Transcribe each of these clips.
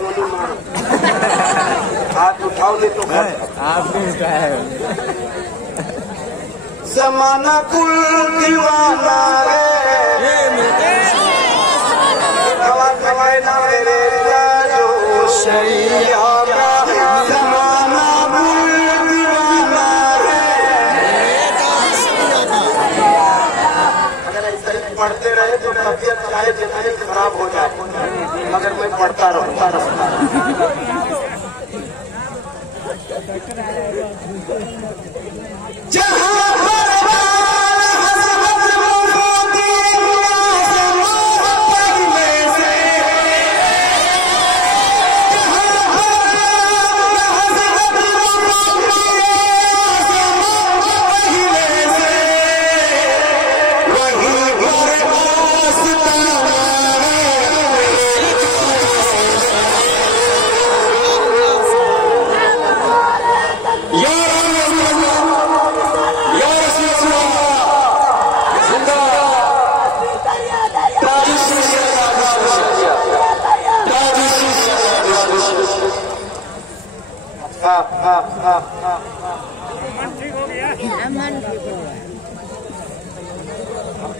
क्यों नहीं मारो? हाथ उठाओ नहीं तो आप नहीं उठाए। जमाना कुल दीवाना है, कवाए ना मेरे जो शैया का जमाना कुल दीवाना है। अगर ऐसे पढ़ते रहे तो तबीयत चाहे जितनी खराब हो जाए, मगर मैं पढ़ता रहूंगा।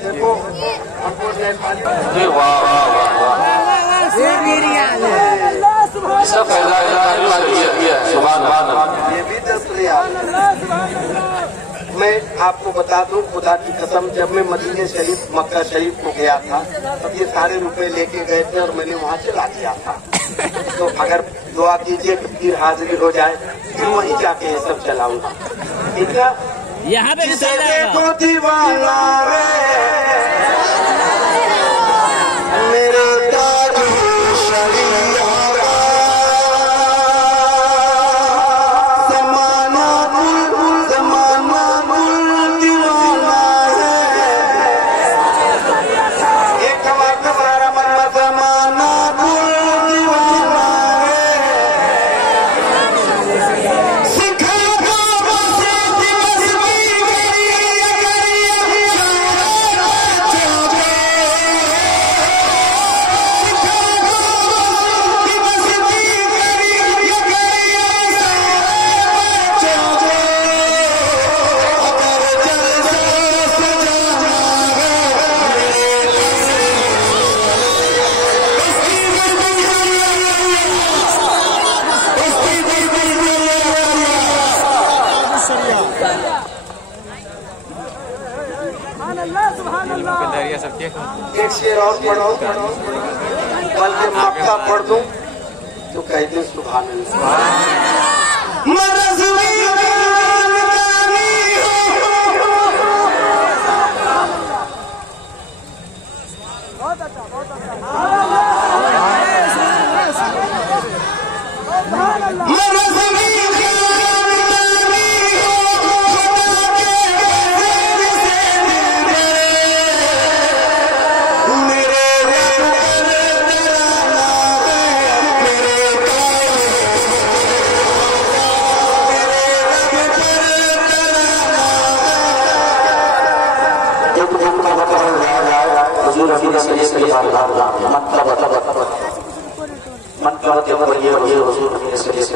देखो जी, वाह वाह वाह, इसका फैला ये भी 10 रियाल। मैं आपको बता दूं, खुदा की कसम, जब मैं मदीने शरीफ मक्का शरीफ को गया था तब ये सारे रुपए लेके गए थे और मैंने वहाँ चला दिया था। तो अगर दुआ कीजिए कि फिर हाजिरी हो जाए फिर वहीं जाके ये सब चलाऊंगा, ठीक है? यहाँ पे तो दीवाना रे मेरा ताज शरीया का जमाना दीवाना है। एक वक्त हमारा मन जमाना दीवाना है। सिखा एक शेर और पढ़ो, बल्कि मक्का पढ़ दूं तो कहते सुभान अल्लाह। बहुत अच्छा, बहुत अच्छा।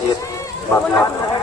मतलब